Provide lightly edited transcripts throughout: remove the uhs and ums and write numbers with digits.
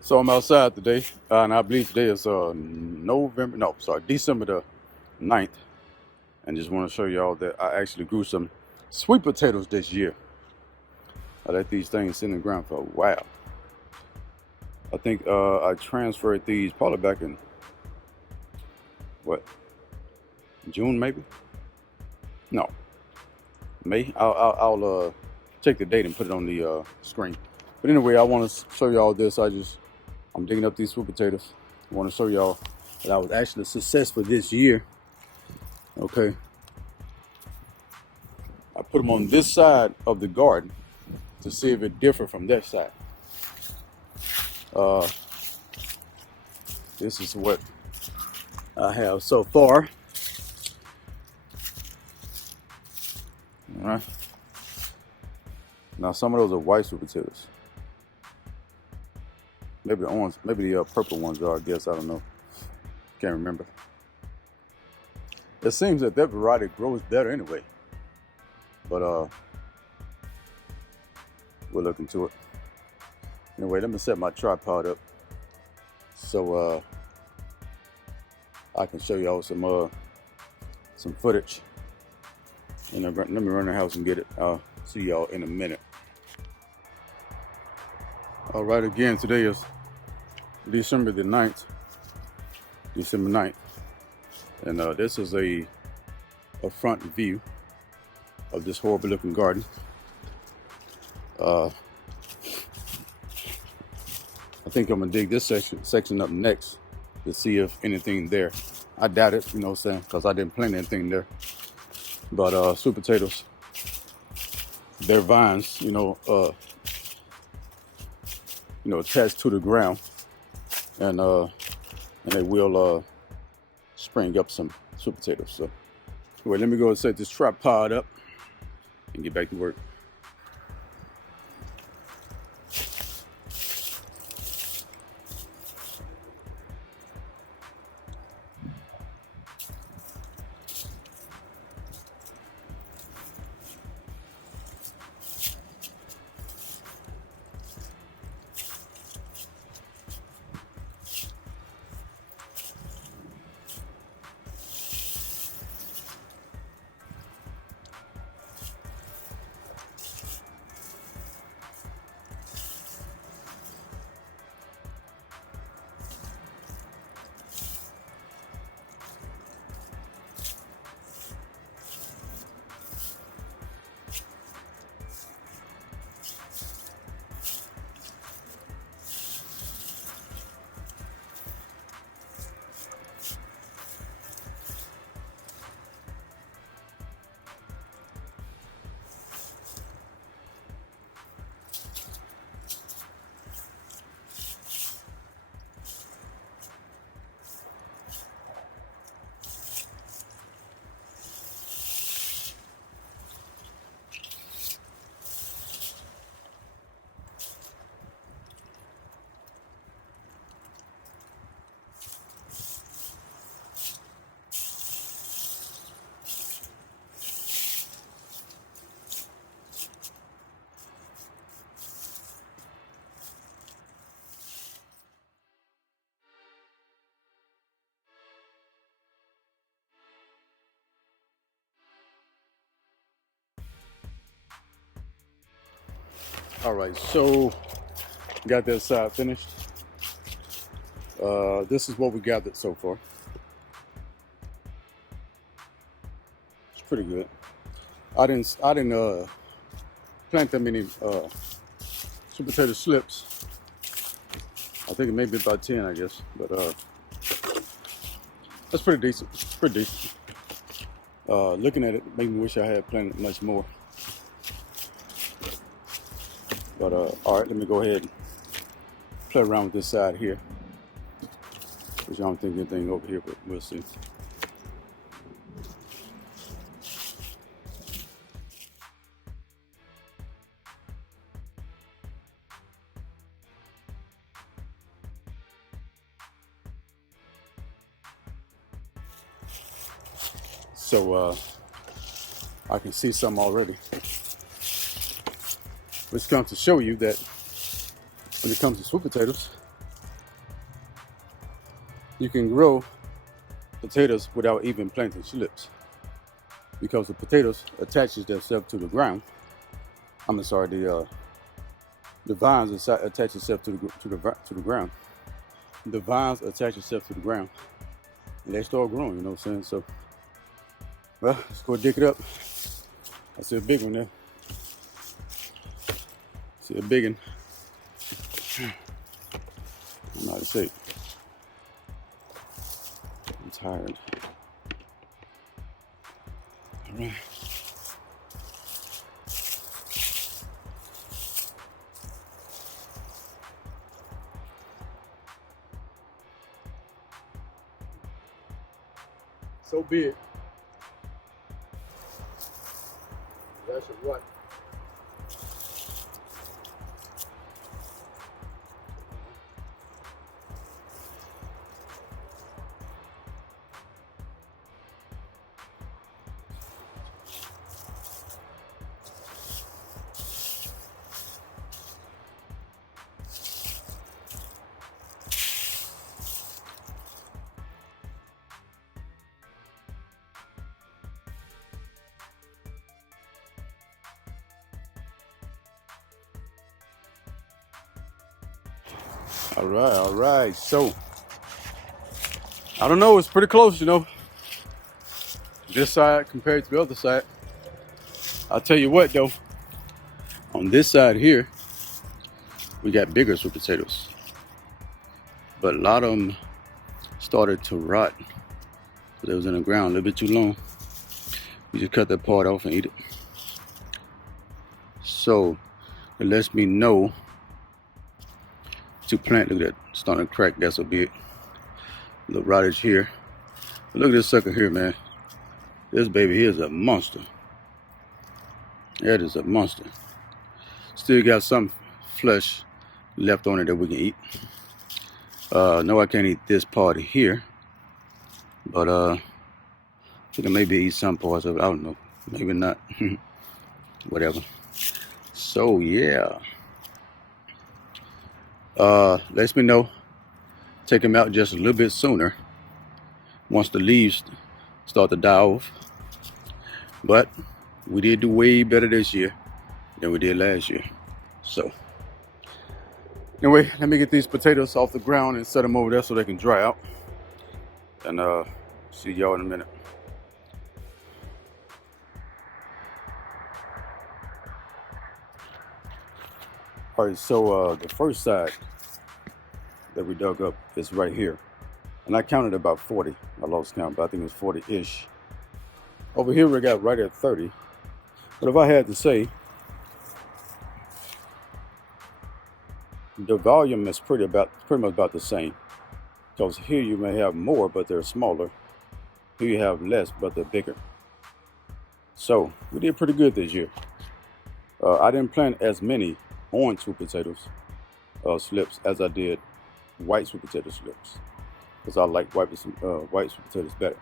So I'm outside today, and I believe today is December the 9th. And just want to show y'all that I actually grew some sweet potatoes this year. I let these things sit in the ground for a while. I think I transferred these probably back in, what, June maybe? No, May. I'll check the date and put it on the screen. But anyway, I want to show y'all this. I'm digging up these sweet potatoes. I want to show y'all that I was actually successful this year. Okay. I put them on this side of the garden to see if it differed from that side. This is what I have so far. All right. Now some of those are white sweet potatoes. Maybe the orange, maybe the purple ones are. I guess I don't know. Can't remember. It seems that variety grows better anyway. But we'll look into it. Anyway, let me set my tripod up so I can show y'all some footage. And let me run the house and get it. I'll see y'all in a minute. All right, again, today is December the 9th. December 9th. And this is a front view of this horrible looking garden. I think I'm gonna dig this section up next to see if anything there. I doubt it, you know what I'm saying, because I didn't plant anything there. But sweet potatoes, their vines, attached to the ground, and they will spring up some sweet potatoes. So anyway, let me go and set this tripod up and get back to work. All right, so got that side finished. This is what we gathered so far. It's pretty good. I didn't plant that many sweet potato slips. I think it may be about 10, I guess, but that's pretty decent. It's pretty decent. Looking at it made me wish I had planted much more. But all right, let me go ahead and play around with this side here, which I don't think anything over here, but we'll see. So I can see some already, which comes to show you that when it comes to sweet potatoes, you can grow potatoes without even planting slips, because the potatoes attaches themselves to the ground. I'm sorry, the vines attach itself to the ground. The vines attach itself to the ground, and they start growing. You know what I'm saying? So, well, let's go dig it up. I see a big one there. See a big one. I'm not safe. I'm tired. All right. So be it. That's right. All right. So, I don't know. It's pretty close, you know. This side compared to the other side. I'll tell you what, though. On this side here, we got bigger sweet potatoes, but a lot of them started to rot. They was in the ground a little bit too long. We just cut that part off and eat it. So it lets me know to plant. Look at that, starting to crack. That's a bit. Little rottage here. But look at this sucker here, man. This baby here is a monster. That is a monster. Still got some flesh left on it that we can eat. No, I can't eat this part here, but I can maybe eat some parts of it. I don't know. Maybe not. Whatever. So yeah. Lets me know. Take them out just a little bit sooner once the leaves start to die off. But we did do way better this year than we did last year. So anyway, let me get these potatoes off the ground and set them over there so they can dry out. And see y'all in a minute. All right, so the first side that we dug up is right here. And I counted about 40. I lost count, but I think it's 40-ish. Over here we got right at 30. But if I had to say, the volume is pretty much about the same. Because here you may have more, but they're smaller. Here you have less, but they're bigger. So we did pretty good this year. I didn't plant as many orange sweet potatoes slips as I did white sweet potato slips, because I like white sweet potatoes better.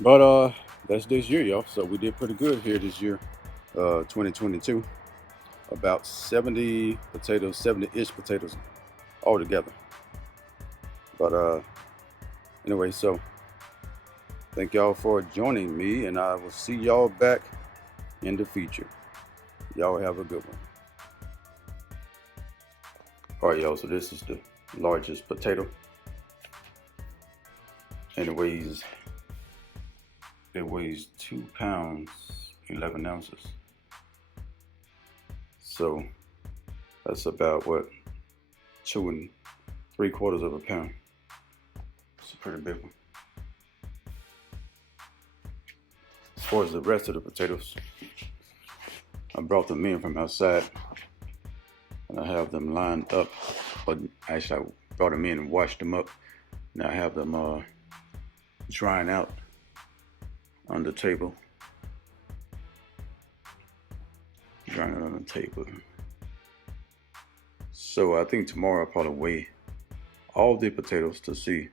But that's this year, y'all. So we did pretty good here this year, 2022. About 70 potatoes, 70-ish potatoes altogether. But anyway, so thank y'all for joining me, and I will see y'all back in the future. Y'all have a good one. All right, y'all, so this is the largest potato, and it weighs 2 pounds 11 ounces. So that's about what, 2 3/4 of a pound. It's a pretty big one. As far as the rest of the potatoes, I brought them in from outside, and I have them lined up. Or actually, I brought them in and washed them up. Now I have them drying out on the table. Drying it on the table. So I think tomorrow I'll probably weigh all the potatoes to see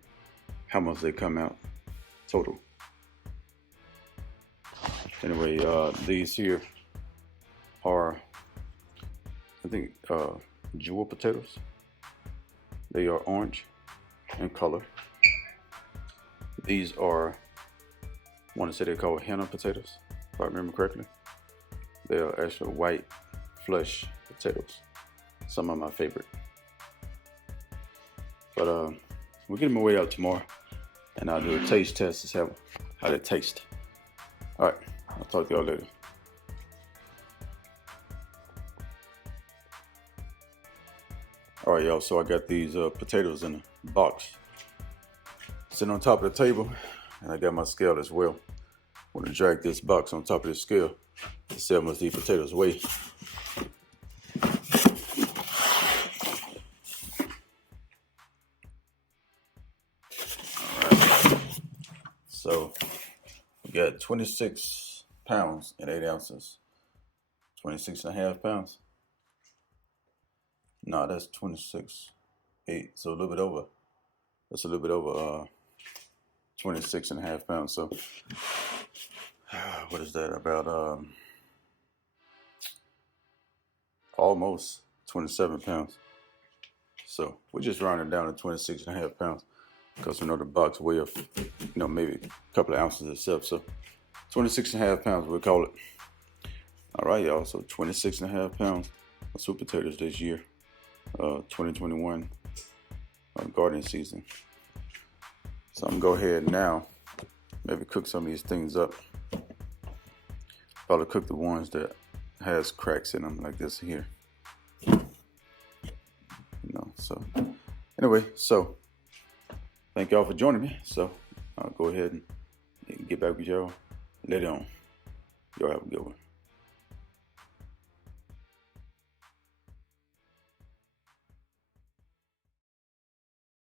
how much they come out total. Anyway, these here are, I think jewel potatoes. They are orange in color. These are, I want to say they're called henna potatoes, if I remember correctly. They are actually white, flesh potatoes. Some of my favorite. But we'll get them away out tomorrow, and I'll do a taste test to see how they taste. All right, I'll talk to y'all later. All right, y'all, so I got these potatoes in a box sitting on top of the table, and I got my scale as well. I'm gonna drag this box on top of the scale to see how much these potatoes weigh. All right, so we got 26 pounds and 8 ounces. 26 and a half pounds. No, that's 26, 8, so a little bit over. That's a little bit over 26 and a half pounds. So what is that, about almost 27 pounds. So we're just rounding down to 26 and a half pounds because we know the box weigh maybe a couple of ounces itself. So 26 and a half pounds, we'll call it. All right, y'all, so 26 and a half pounds of sweet potatoes this year, 2021 gardening season. So I'm gonna go ahead now, maybe cook some of these things up. Probably cook the ones that has cracks in them like this here. So anyway, so thank y'all for joining me. So I'll go ahead and get back with y'all later on. Y'all have a good one.